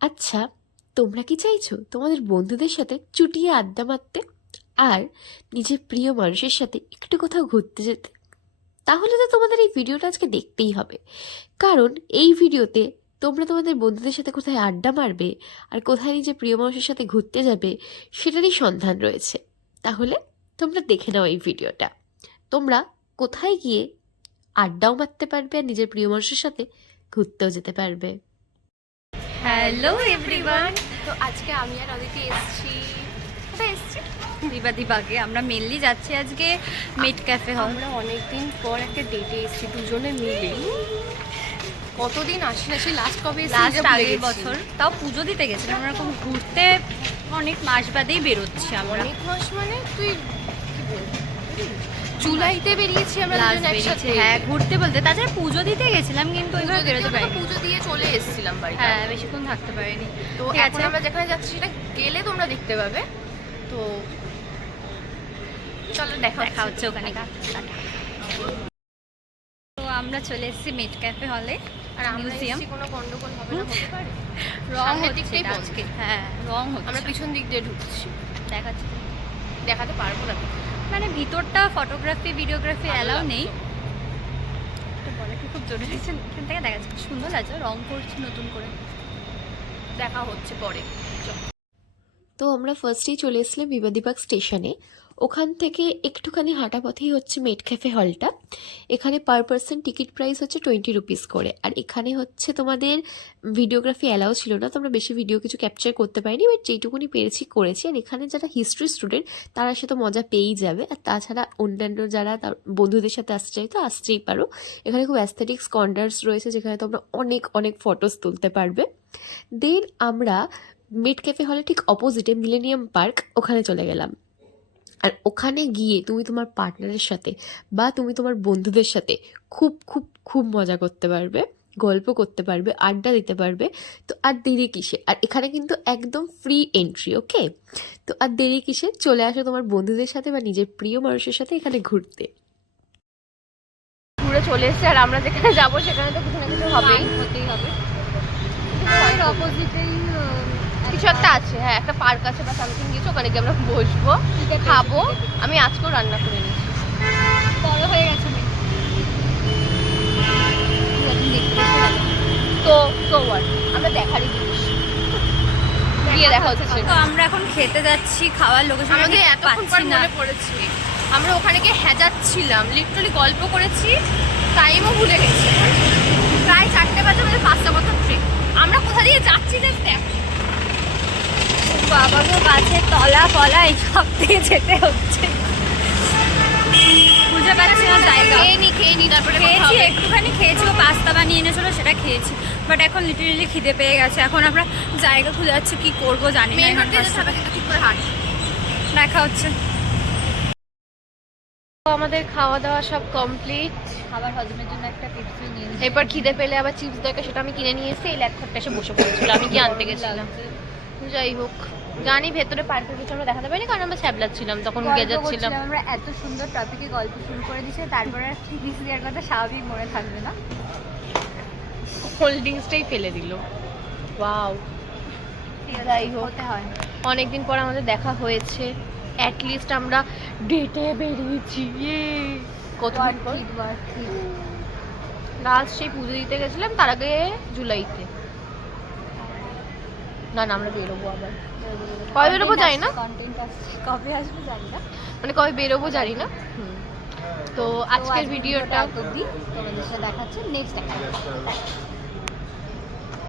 আচ্ছা, তোমরা কি চাইছো তোমাদের বন্ধুদের সাথে চুটিয়ে আড্ডা মারতে আর নিজের প্রিয় মানুষের সাথে একটু কোথাও ঘুরতে যেতে? তাহলে তো তোমাদের এই ভিডিওটা আজকে দেখতেই হবে। কারণ এই ভিডিওতে তোমরা তোমাদের বন্ধুদের সাথে কোথায় আড্ডা মারবে আর কোথায় নিজের প্রিয় মানুষের সাথে ঘুরতে যাবে সেটারই সন্ধান রয়েছে। তাহলে তোমরা দেখে নাও এই ভিডিওটা। তোমরা কোথায় গিয়ে আড্ডাও মারতে পারবে আর নিজের প্রিয় মানুষের সাথে ঘুরতেও যেতে পারবে। Hello everyone. তো আজকে আমি আর অদিতি কোথায় এসেছি? বিবাদীবাগে। আমরা মেনলি যাচ্ছি আজকে মিট ক্যাফে হল। আমরা অনেকদিন পর একটা ডেটে এসেছি দুজনে মিলে। কতদিন আসি না, সেই লাস্ট কবে লাস্ট আগের বছর, তাও পুজো দিতে গেছিলাম। আমরা এরকম ঘুরতে অনেক মাস বাদেই বেরোচ্ছি আমরা। অনেক মাস মানে তুই কি বলবি, জুলাইতে বেরিয়েছি আমরা লাস্ট দুজন একসাথে। হ্যাঁ, ঘুরতে বলতে তাছাড়া পুজো দিতে গেছিলাম, কিন্তু ওইভাবে বেরোতে পারিনি। পুজো দিয়ে চলে এসেছিলাম বাড়িতে। হ্যাঁ, বেশিক্ষণ থাকতে পারিনি। তো ঠিক এখন আছে, আমরা যেখানে যাচ্ছি সেটা গেলে তোমরা দেখতে পাবে। তো চলো দেখা হচ্ছে ওখানে। তো আমরা চলে এসেছি মিট ক্যাফে হলে। আর আমরা মিউজিয়াম। কোনো গন্ডগোল হবে না, হতে পারে। রং সামনের হচ্ছে দিকটাই বন্ধ। আজকে। হ্যাঁ, রং হচ্ছে। আমরা পিছন দিক দিয়ে ঢুকছি, দেখাচ্ছি। দেখাতে পারবো না। মানে ভিতরটা ফটোগ্রাফি ভিডিওগ্রাফি অ্যালাউ নেই। বলে কি খুব জোরে দিচ্ছে, এখান থেকে দেখা যাচ্ছে। সুন্দর লাগছে, রং করছে নতুন করে। দেখা হচ্ছে পরে। তো আমরা ফার্স্টেই চলে এসেছিলাম বিবাদীবাগ স্টেশনে। ওখান থেকে একটুখানি হাঁটা পথেই হচ্ছে মেট ক্যাফে হলটা। এখানে পার পার্সন টিকিট প্রাইস হচ্ছে 20 রুপিস করে। আর এখানে হচ্ছে তোমাদের ভিডিওগ্রাফি অ্যালাউ ছিল না, তো আমরা বেশি ভিডিও কিছু ক্যাপচার করতে পারিনি, বাট যেটুকুনি পেরেছি করেছি। আর এখানে যারা হিস্ট্রি স্টুডেন্ট তারা সে তো মজা পেয়েই যাবে, আর তাছাড়া অন্যান্য যারা তার বন্ধুদের সাথে আসতে চাই তো আসতেই পারো। এখানে খুব অ্যাস্থেটিক্স কর্নার্স রয়েছে যেখানে তোমরা অনেক অনেক ফটোস তুলতে পারবে। দেন আমরা মিট ক্যাফে হলে ঠিক অপোজিটে মিলেনিয়াম পার্ক, ওখানে চলে গেলাম। আর ওখানে গিয়ে তুমি তোমার পার্টনারের সাথে বা তুমি তোমার বন্ধুদের সাথে খুব খুব খুব মজা করতে পারবে, গল্প করতে পারবে, আড্ডা দিতে পারবে। তো আর দেরি কিসে? আর এখানে কিন্তু একদম ফ্রি এন্ট্রি, ওকে? তো আর দেরি কিসে, চলে আসো তোমার বন্ধুদের সাথে বা নিজের প্রিয় মানুষের সাথে এখানে ঘুরতে। ঘুরে চলে এসেছি, আর আমরা যেখানে যাবো সেখানে তো কিছু না কিছু হবেই, হতেই হবে। অপোজিটেই কিছু একটা আছে। হ্যাঁ, একটা পার্ক আছে বা সামথিং কিছু, ওখানে গিয়ে আমরা বসবো, খাবো। আমি আজকেও রান্না করে নিয়েছি। বড় হয়ে গেছে মেয়ে। তো সো হোয়াট, আমরা দেখারই জিনিস। গিয়ে দেখা হচ্ছে। তো আমরা এখন খেতে যাচ্ছি, খাওয়ার লোকেশন আমাদের এতক্ষণ পর মনে পড়েছে, আমরা ওখানে গিয়ে হ্যাজাচ্ছিলাম, লিটারালি গল্প করেছি, টাইমও ভুলে গেছি। প্রায় 4টে বাজে, আমাদের 5টা মতো ট্রেন। আমরা কোথা দিয়ে যাচ্ছি দেখ। বাবা গো, গাছের তলা ফলা এইসব দিয়ে যেতে হচ্ছে। বুঝতে পারছি না জায়গা। খেয়ে নি তারপরে খেয়েছি, একটুখানি খেয়েছি। ও পাস্তা বানিয়ে এনেছিল, সেটা খেয়েছি। বাট এখন লিটারেলি খিদে পেয়ে গেছে। এখন আমরা জায়গা খুঁজে যাচ্ছি, কি করবো জানি না। এখন ঠিক করে হাঁট। দেখা হচ্ছে। আমাদের খাওয়া দাওয়া সব কমপ্লিট। খাবার হজমের জন্য একটা টিপস নিয়ে নিই। এরপর খিদে পেলে আবার চিপস দরকার, সেটা আমি কিনে নিয়ে এসে এই ল্যাপটপটা এসে বসে পড়েছিল, আমি কি আনতে গেছিলাম। যাই হোক, জানি ভেতরে পার্কের কিছু আমরা দেখাতে পারিনি, কারণ আমরা ছ্যাবলাচ্ছিলাম তখন, গিয়ে যাচ্ছিলাম। আমরা এত সুন্দর টপিকে গল্প শুরু করে দিয়েছি, তারপরে আর টিপস দেওয়ার কথা স্বাভাবিক মনে থাকবে না। কোল্ড ড্রিঙ্কসটাই ফেলে দিল। ওয়াও, যাই হোক, হতে হয়। অনেকদিন পর আমাদের দেখা হয়েছে। অ্যাটলিস্ট আমরা ডেটে বেরিয়েছি। কতদিন পর লাস্ট সেই পুজো দিতে গেছিলাম, তার আগে জুলাইতে। না আমরা বেরোবো আবার। কবে বেরোবো জানি না, কবে আসবে জানি না, মানে কবে বেরোবো জানি না। তো আজকের ভিডিওটা অবধি তোমাদের সাথে দেখাচ্ছে নেক্সট একটা।